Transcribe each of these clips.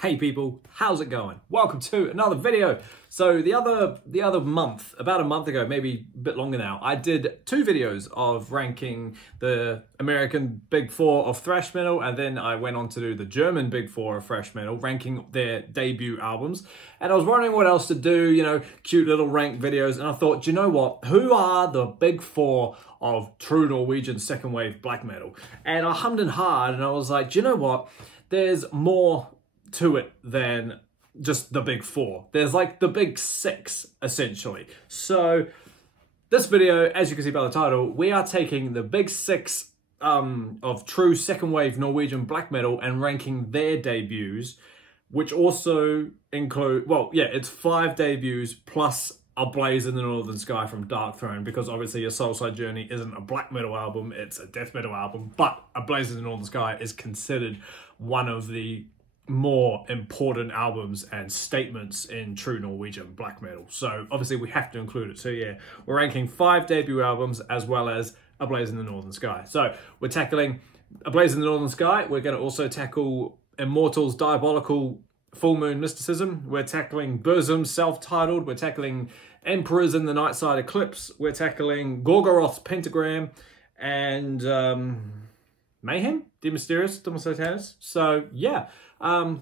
Hey people, how's it going? Welcome to another video. So the other month, about a month ago, maybe a bit longer now, I did two videos of ranking the American Big Four of thrash metal, and then I went on to do the German Big Four of thrash metal, ranking their debut albums. And I was wondering what else to do, you know, cute little rank videos, and I thought, you know what, who are the Big Four of true Norwegian second wave black metal? And I hummed and hawed, and I was like, do you know what, there's more to it than just the big four. There's like the big six, essentially. So this video, as you can see by the title, we are taking the big six of true second wave Norwegian black metal and ranking their debuts, which also include, well, yeah, it's 5 debuts plus A Blaze in the Northern Sky from Darkthrone, because obviously A Soulside Journey isn't a black metal album, it's a death metal album, but A Blaze in the Northern Sky is considered one of the more important albums and statements in true Norwegian black metal. So obviously we have to include it. So yeah, we're ranking 5 debut albums as well as A Blaze in the Northern Sky. So we're tackling A Blaze in the Northern Sky. We're going to also tackle Immortal's Diabolical Full Moon Mysticism. We're tackling Bosom self-titled. We're tackling Emperors in the Nightside Eclipse. We're tackling Gorgoroth's Pentagram and Mayhem, De Mysterious, De Satanis. So yeah, I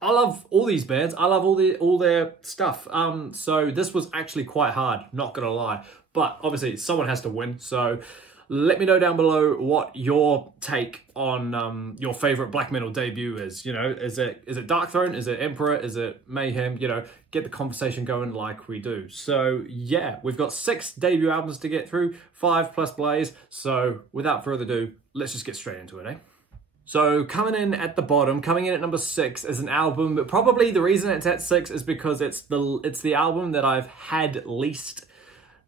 love all these bands. I love all their stuff. So this was actually quite hard, not gonna lie. But obviously someone has to win. So let me know down below what your take on your favorite black metal debut is. You know, is it Darkthrone? Is it Emperor? Is it Mayhem? You know, get the conversation going like we do. So yeah, we've got 6 debut albums to get through, 5 plus Blaze. So without further ado, let's just get straight into it, eh? So coming in at the bottom, coming in at number 6 is an album, but probably the reason it's at 6 is because it's the album that I've had least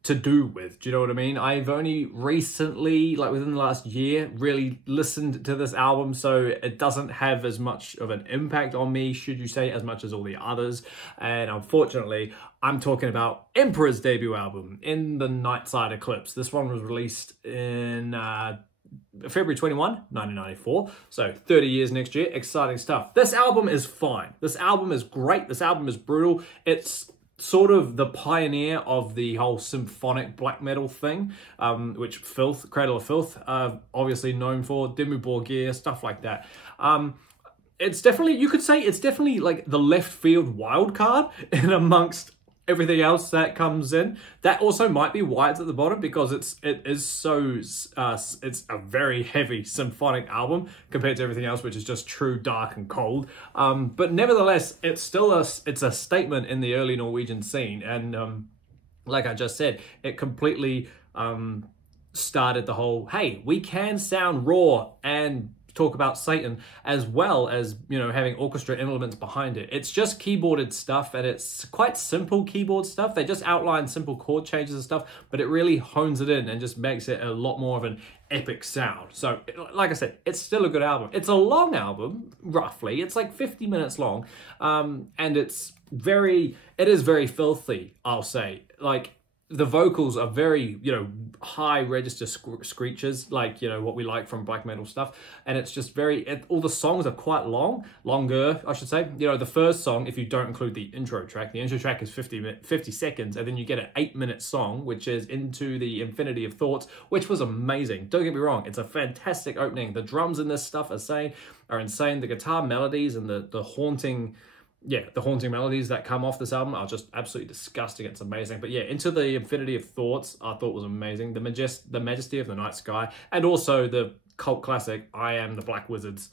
to do with. Do you know what I mean? I've only recently, like within the last year, really listened to this album, so it doesn't have as much of an impact on me, should you say, as much as all the others. And unfortunately, I'm talking about Emperor's debut album, In the Nightside Eclipse. This one was released in February 21, 1994, so 30 years next year. Exciting stuff. This album is fine. This album is great. This album is brutal. It's sort of the pioneer of the whole symphonic black metal thing, which Filth, Cradle of Filth, obviously known for, Dimmu Borgir, stuff like that. It's definitely, you could say it's definitely like the left field wild card in amongst everything else that comes in. That also might be why it's at the bottom, because it's a very heavy symphonic album compared to everything else, which is just true dark and cold. But nevertheless, it's still it's a statement in the early Norwegian scene, and like I just said, it completely started the whole, hey, we can sound raw and talk about Satan, as well as, you know, having orchestra elements behind it. It's just keyboarded stuff, and it's quite simple keyboard stuff. They just outline simple chord changes and stuff, but it really hones it in and just makes it a lot more of an epic sound. So like I said, it's still a good album. It's a long album, roughly. It's like 50 minutes long, and it is very filthy, I'll say. Like, the vocals are very, you know, high register screeches, like, you know, what we like from black metal stuff. And it's just all the songs are quite longer, I should say. You know, the first song, if you don't include the intro track is 50 seconds, and then you get an 8-minute song, which is Into the Infinity of Thoughts, which was amazing. Don't get me wrong, it's a fantastic opening. The drums in this stuff are insane. The guitar melodies and the haunting melodies that come off this album are just absolutely disgusting. It's amazing. But yeah, Into the Infinity of Thoughts, I thought was amazing. The Majesty of the Night Sky, and also the cult classic, I Am the Black Wizards.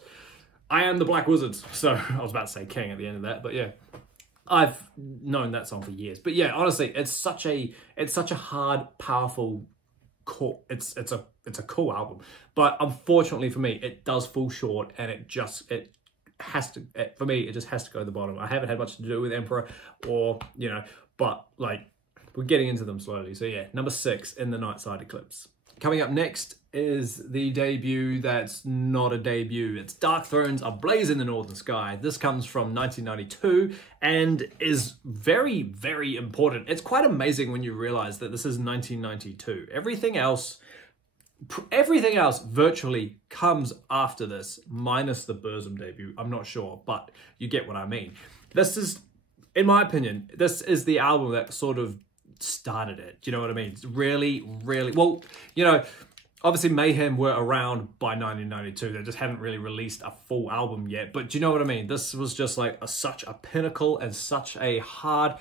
I Am the Black Wizards. So I was about to say King at the end of that, but yeah, I've known that song for years. But yeah, honestly, it's such a hard, powerful, cool. It's a cool album. But unfortunately for me, it does fall short, and it has to, for me, it just has to go to the bottom. I haven't had much to do with Emperor, or, you know, but like, we're getting into them slowly. So yeah, number 6, In the Nightside Eclipse. Coming up next is the debut that's not a debut. It's Darkthrones, A Blaze in the Northern Sky. This comes from 1992 and is very, very important. It's quite amazing when you realize that this is 1992. Everything else everything else virtually comes after this, minus the Burzum debut. I'm not sure, but you get what I mean. This is, in my opinion, this is the album that sort of started it. Do you know what I mean? It's really, really, well, you know, obviously Mayhem were around by 1992. They just hadn't really released a full album yet. But do you know what I mean? This was just like such a pinnacle and such a hard,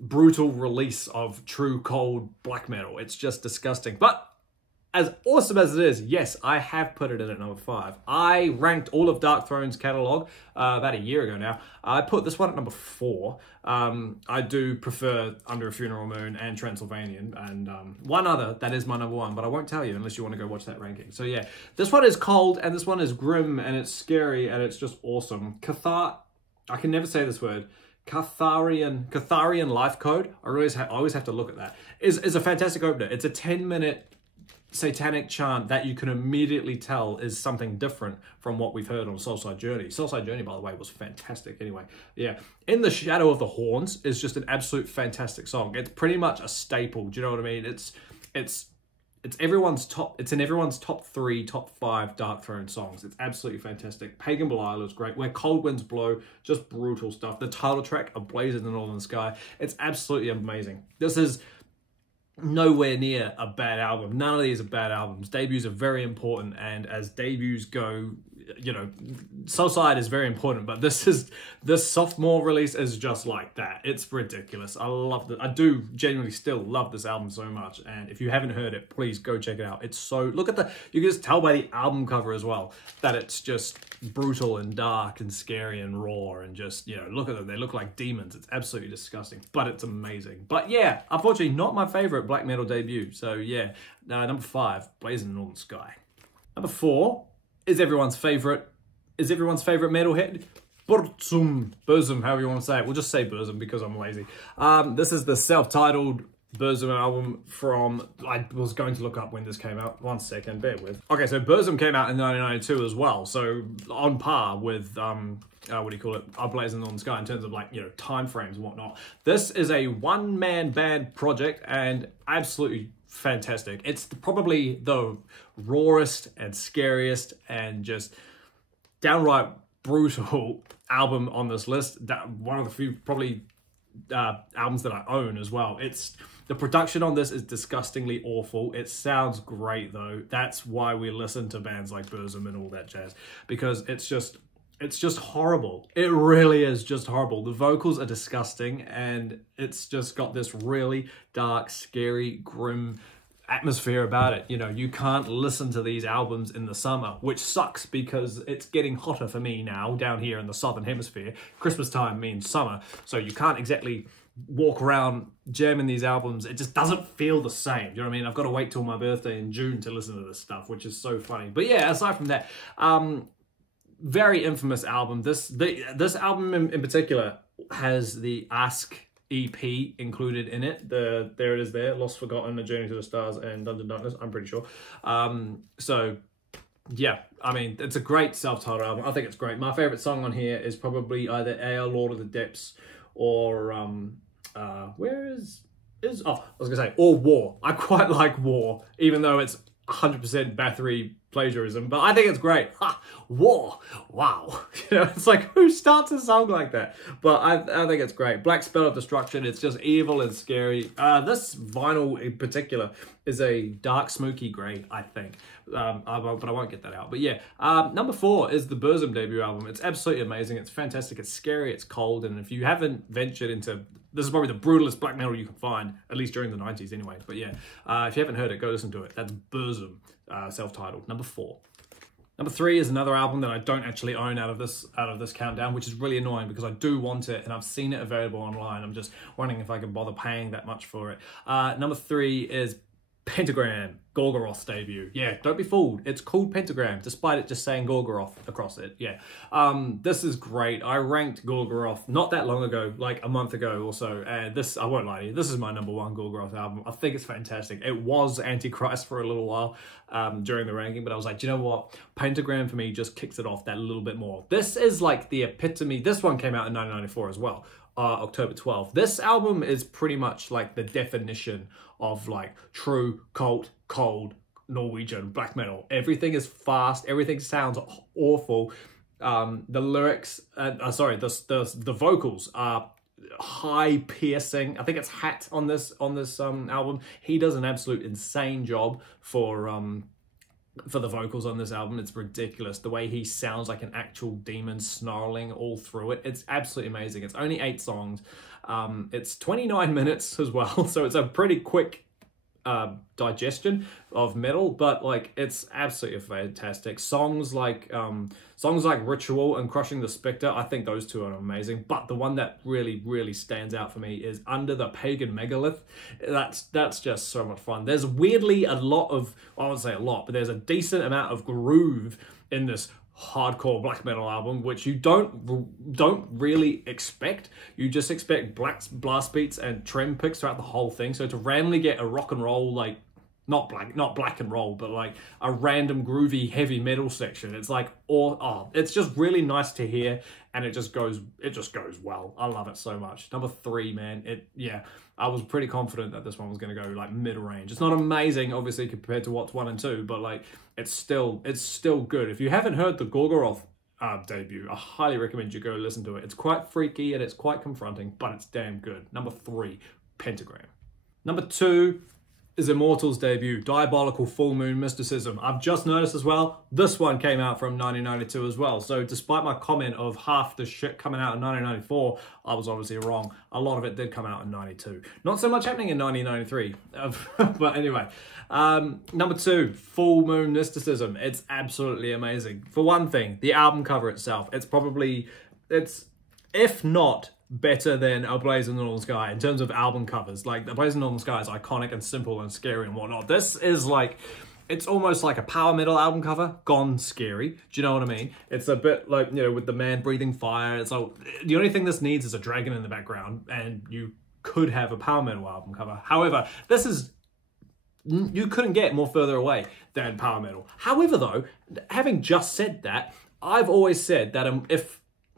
brutal release of true cold black metal. It's just disgusting. But as awesome as it is, yes, I have put it in at number 5. I ranked all of Darkthrones' catalogue about a year ago now. I put this one at number 4. I do prefer Under a Funeral Moon and Transylvanian, and one other that is my number 1, but I won't tell you unless you want to go watch that ranking. So yeah, this one is cold, and this one is grim, and it's scary, and it's just awesome. I can never say this word. Catharian Life Code. I always have to look at that. Is a fantastic opener. It's a 10-minute satanic chant that you can immediately tell is something different from what we've heard on Soulside Journey. Soulside Journey, by the way, was fantastic anyway. Yeah. In the Shadow of the Horns is just an absolute fantastic song. It's pretty much a staple. Do you know what I mean? It's everyone's top, it's in everyone's top 3, top 5 Darkthrone songs. It's absolutely fantastic. Pagan Belial is great. Where Cold Winds Blow, just brutal stuff. The title track, A Blaze in the Northern Sky. It's absolutely amazing. This is nowhere near a bad album. None of these are bad albums. Debuts are very important, and as debuts go, you know, Soulside is very important, but this Sophmore release is just like that. It's ridiculous. I love it. I do genuinely still love this album so much, and if you haven't heard it, please go check it out. It's so, look at the, you can just tell by the album cover as well that it's just brutal and dark and scary and raw, and just, you know, look at them. They look like demons. It's absolutely disgusting, but it's amazing. But yeah, unfortunately not my favorite black metal debut. So yeah, number 5, Blaze in the Northern Sky. Number 4 is everyone's favorite metalhead, Burzum, however you want to say it. We'll just say Burzum because I'm lazy. This is the self-titled Burzum album from, I was going to look up when this came out. 1 second, bear with. Okay, so Burzum came out in 1992 as well, so on par with, what do you call it, A Blaze in the Northern Sky in terms of, like, you know, time frames and whatnot. This is a one-man band project and absolutely fantastic. It's probably the rawest and scariest and just downright brutal album on this list. One of the few probably albums that I own as well. The production on this is disgustingly awful. It sounds great though. That's why we listen to bands like Burzum and all that jazz, because it's just horrible. It really is just horrible. The vocals are disgusting, and it's just got this really dark, scary, grim atmosphere about it. You know, you can't listen to these albums in the summer, which sucks because it's getting hotter for me now down here in the southern hemisphere. Christmas time means summer, so you can't exactly walk around jamming these albums. It just doesn't feel the same. Do you know what I mean? I've got to wait till my birthday in June to listen to this stuff, which is so funny. But yeah, aside from that, very infamous album. This album in particular has the Ask EP included in it. There it is there. Lost, Forgotten, A Journey to the Stars, and Dungeon Darkness, I'm pretty sure. So yeah, I mean, it's a great self-titled album. I think it's great. My favorite song on here is probably either Air, Lord of the Depths, or where is oh, I was gonna say, or War. I quite like War, even though it's 100% Bathory plagiarism, but I think it's great. Ha! War! Wow! You know, it's like, who starts a song like that? But I think it's great. Black Spell of Destruction, it's just evil and scary. This vinyl in particular is a dark smoky grey, I think. But I won't get that out. But yeah, number 4 is the Burzum debut album. It's absolutely amazing. It's fantastic. It's scary. It's cold. And if you haven't ventured into, this is probably the brutalest black metal you can find, at least during the 90s anyway. But yeah, if you haven't heard it, go listen to it. That's Burzum, self-titled, number 4. Number 3 is another album that I don't actually own out of this countdown, which is really annoying because I do want it and I've seen it available online. I'm just wondering if I can bother paying that much for it. Number 3 is Pentagram, Gorgoroth's debut. Yeah, don't be fooled. It's called Pentagram, despite it just saying Gorgoroth across it. Yeah, this is great. I ranked Gorgoroth not that long ago, like a month ago or so. And this, I won't lie to you, this is my number 1 Gorgoroth album. I think it's fantastic. It was Antichrist for a little while during the ranking, but I was like, do you know what? Pentagram for me just kicks it off that little bit more. This is like the epitome. This one came out in 1994 as well. October 12th. This album is pretty much like the definition of like true cult, cold, Norwegian black metal. Everything is fast. Everything sounds awful. The lyrics, the vocals are high piercing. I think it's Hat on this album. He does an absolute insane job for the vocals on this album. It's ridiculous. The way he sounds like an actual demon snarling all through it. It's absolutely amazing. It's only 8 songs. It's 29 minutes as well, so it's a pretty quick digestion of metal, but like it's absolutely fantastic. Songs like Ritual and Crushing the Spectre, I think those two are amazing, but the one that really stands out for me is Under the Pagan Megalith. That's just so much fun. There's weirdly a lot of, I wouldn't say a lot, but there's a decent amount of groove in this hardcore black metal album, which you don't really expect. You just expect blast beats and trem picks throughout the whole thing. So to randomly get a rock and roll, like not black and roll, but like a random groovy heavy metal section, it's like, it's just really nice to hear, and it just goes well. I love it so much. Number 3, man. I was pretty confident that this one was going to go like mid-range. It's not amazing, obviously, compared to what's 1 and 2, but like it's still good. If you haven't heard the Gorgoroth debut, I highly recommend you go listen to it. It's quite freaky and it's quite confronting, but it's damn good. Number 3, Pentagram. Number 2 is Immortal's debut, Diabolical Full Moon Mysticism. I've just noticed as well, this one came out from 1992 as well. So despite my comment of half the shit coming out in 1994, I was obviously wrong. A lot of it did come out in 92. Not so much happening in 1993. But anyway, number 2, Full Moon Mysticism. It's absolutely amazing. For one thing, the album cover itself, it's if not better than A Blaze in the Northern Sky in terms of album covers. Like, A Blaze in the Northern Sky is iconic and simple and scary and whatnot. This is like, it's almost like a power metal album cover gone scary. Do you know what I mean? It's a bit like, you know, with the man breathing fire. It's like, the only thing this needs is a dragon in the background, and you could have a power metal album cover. However, this is, you couldn't get more further away than power metal. However, though, having just said that, I've always said that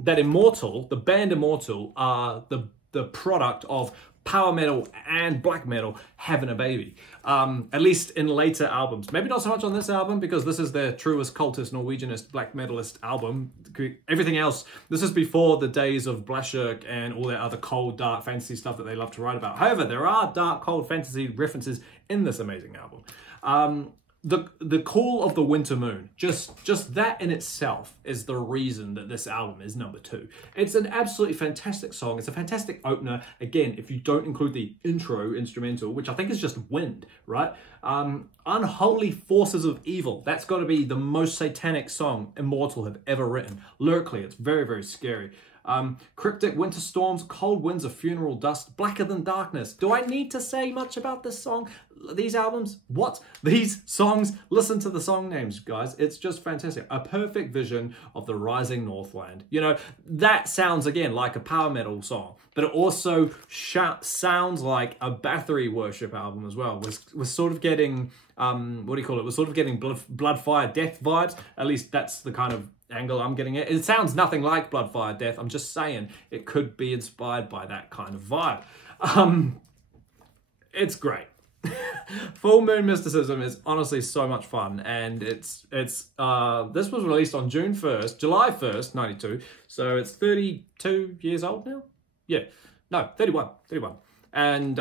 that Immortal, the band Immortal, are the product of power metal and black metal having a baby. At least in later albums. Maybe not so much on this album, because this is their truest, cultist, Norwegianist, black metalist album. Everything else, this is before the days of Blashirk and all that other cold, dark fantasy stuff that they love to write about. However, there are dark, cold fantasy references in this amazing album. The call of the winter moon, just that in itself is the reason that this album is number 2. It's an absolutely fantastic song. It's a fantastic opener. Again, if you don't include the intro instrumental, which I think is just wind, right? Unholy Forces of Evil. That's got to be the most satanic song Immortal have ever written. Lyrically, it's very scary. Cryptic Winter Storms, Cold Winds of Funeral Dust, Blacker Than Darkness. Do I need to say much about this song? These albums? What? These songs? Listen to the song names, guys. It's just fantastic. A perfect vision of the rising Northland. You know, that sounds, again, like a power metal song, but it also sounds like a Bathory worship album as well. We're sort of getting, what do you call it? We're sort of getting blood, fire, death vibes. At least that's the kind of angle I'm getting it. It sounds nothing like Blood, Fire, Death. I'm just saying it could be inspired by that kind of vibe. It's great. Full Moon Mysticism is honestly so much fun, and this was released on July 1st, 92. So it's 32 years old now. Yeah, no, 31. And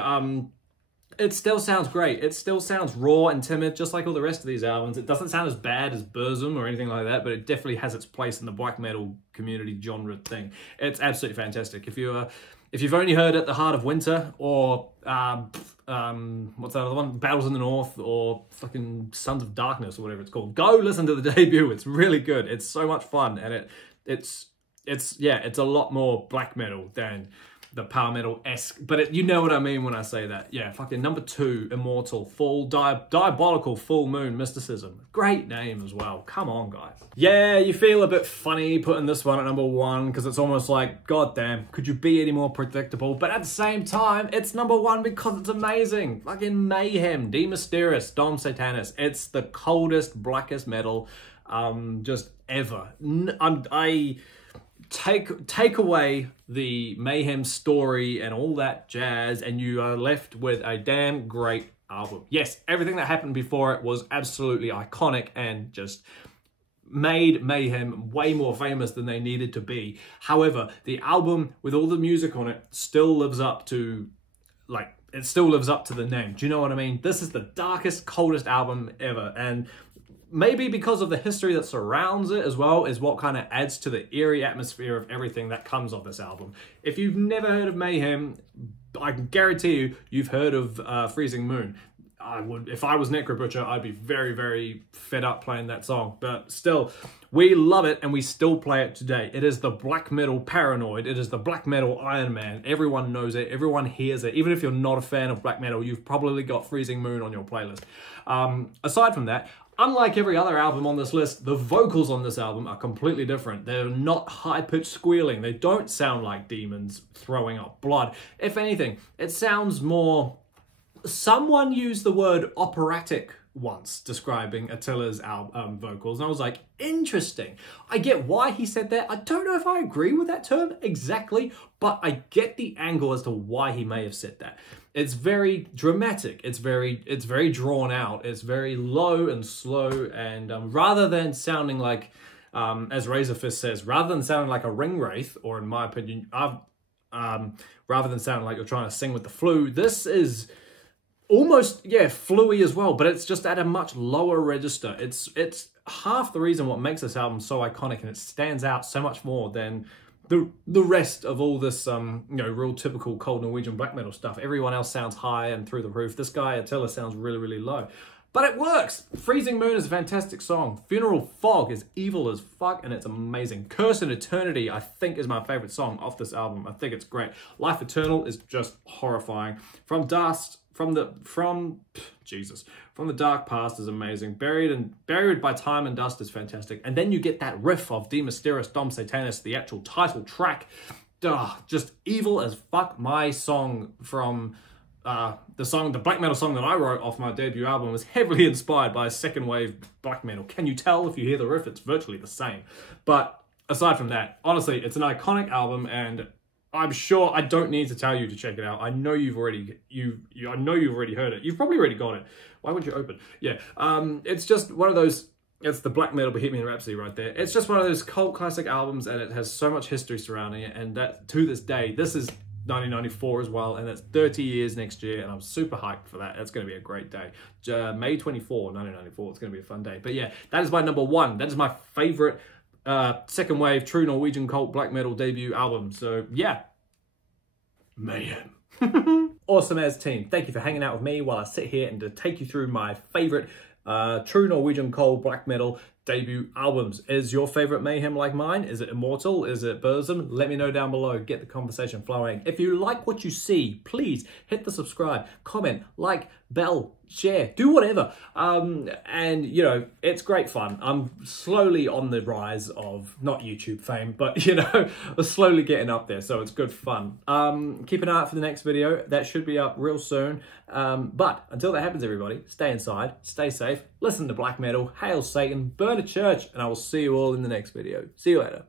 it still sounds great. It still sounds raw and timid, just like all the rest of these albums. It doesn't sound as bad as Burzum or anything like that, but it definitely has its place in the black metal community genre thing. It's absolutely fantastic. If you've only heard At the Heart of Winter, or what's that other one? Battles in the North, or fucking Sons of Darkness, or whatever it's called, go listen to the debut. It's really good. It's so much fun, and it's a lot more black metal than the power metal-esque, but you know what I mean when I say that. Yeah, fucking number 2, Immortal, Diabolical Full Moon Mysticism. Great name as well. Come on, guys. Yeah, you feel a bit funny putting this one at number 1, because it's almost like, god damn, could you be any more predictable? But at the same time, it's number 1 because it's amazing. Fucking Mayhem, De Mysteris, Dom Satanis. It's the coldest, blackest metal just ever. Take away the Mayhem story and all that jazz, and you are left with a damn great album. Yes, everything that happened before it was absolutely iconic and just made Mayhem way more famous than they needed to be. However, the album with all the music on it still lives up to, like, it still lives up to the name. Do you know what I mean? This is the darkest, coldest album ever. And maybe because of the history that surrounds it as well is what kind of adds to the eerie atmosphere of everything that comes off this album. If you've never heard of Mayhem, I can guarantee you, you've heard of Freezing Moon. If I was Necro Butcher, I'd be very, very fed up playing that song. But still, we love it and we still play it today. It is the black metal Paranoid. It is the black metal Iron Man. Everyone knows it. Everyone hears it. Even if you're not a fan of black metal, you've probably got Freezing Moon on your playlist. Aside from that, unlike every other album on this list, the vocals on this album are completely different. They're not high-pitched squealing. They don't sound like demons throwing up blood. If anything, it sounds more... Someone used the word operatic once describing Attila's vocals, and I was like, interesting. I get why he said that. I don't know if I agree with that term exactly, but I get the angle as to why he may have said that. It's very dramatic. It's very drawn out. It's very low and slow, and rather than sounding like, as Razorfist says, rather than sounding like a ring wraith, or in my opinion, rather than sounding like you're trying to sing with the flu, this is almost, yeah, fluey as well, but it's just at a much lower register. It's half the reason what makes this album so iconic, and it stands out so much more than the rest of all this, you know, real typical cold Norwegian black metal stuff. Everyone else sounds high and through the roof. This guy, Attila, sounds really, really low. But it works. Freezing Moon is a fantastic song. Funeral Fog is evil as fuck, and it's amazing. Curse and Eternity, I think, is my favorite song off this album. I think it's great. Life Eternal is just horrifying. From the Dark Past is amazing. Buried by Time and Dust is fantastic. And then you get that riff of De Mysteris Dom Satanis, the actual title track. Just evil as fuck. My song from the black metal song that I wrote off my debut album was heavily inspired by second wave black metal. Can you tell if you hear the riff? It's virtually the same. But aside from that, honestly, it's an iconic album, and I'm sure I don't need to tell you to check it out. I know you've already heard it. You've probably already got it. Why would you open? Yeah, it's just one of those. It's the black metal Bohemian Rhapsody right there. It's just one of those cult classic albums, and it has so much history surrounding it. And that to this day, this is 1994 as well, and it's 30 years next year, and I'm super hyped for that. It's going to be a great day. May 24, 1994. It's going to be a fun day. But yeah, that is my number one. That is my favorite second wave true Norwegian cult black metal debut album. So yeah, Mayhem. Awesome as team. Thank you for hanging out with me while I sit here and to take you through my favorite true Norwegian cold black metal debut albums. Is your favorite Mayhem like mine? Is it Immortal? Is it Burzum? Let me know down below. Get the conversation flowing. If you like what you see, please hit the subscribe, comment, like, bell, share, do whatever. And you know, it's great fun. I'm slowly on the rise of, not YouTube fame, but you know, we're slowly getting up there, so it's good fun. Keep an eye out for the next video. That should be up real soon. But until that happens, everybody, stay inside, stay safe, listen to black metal, hail Satan, burn a church, and I will see you all in the next video. See you later.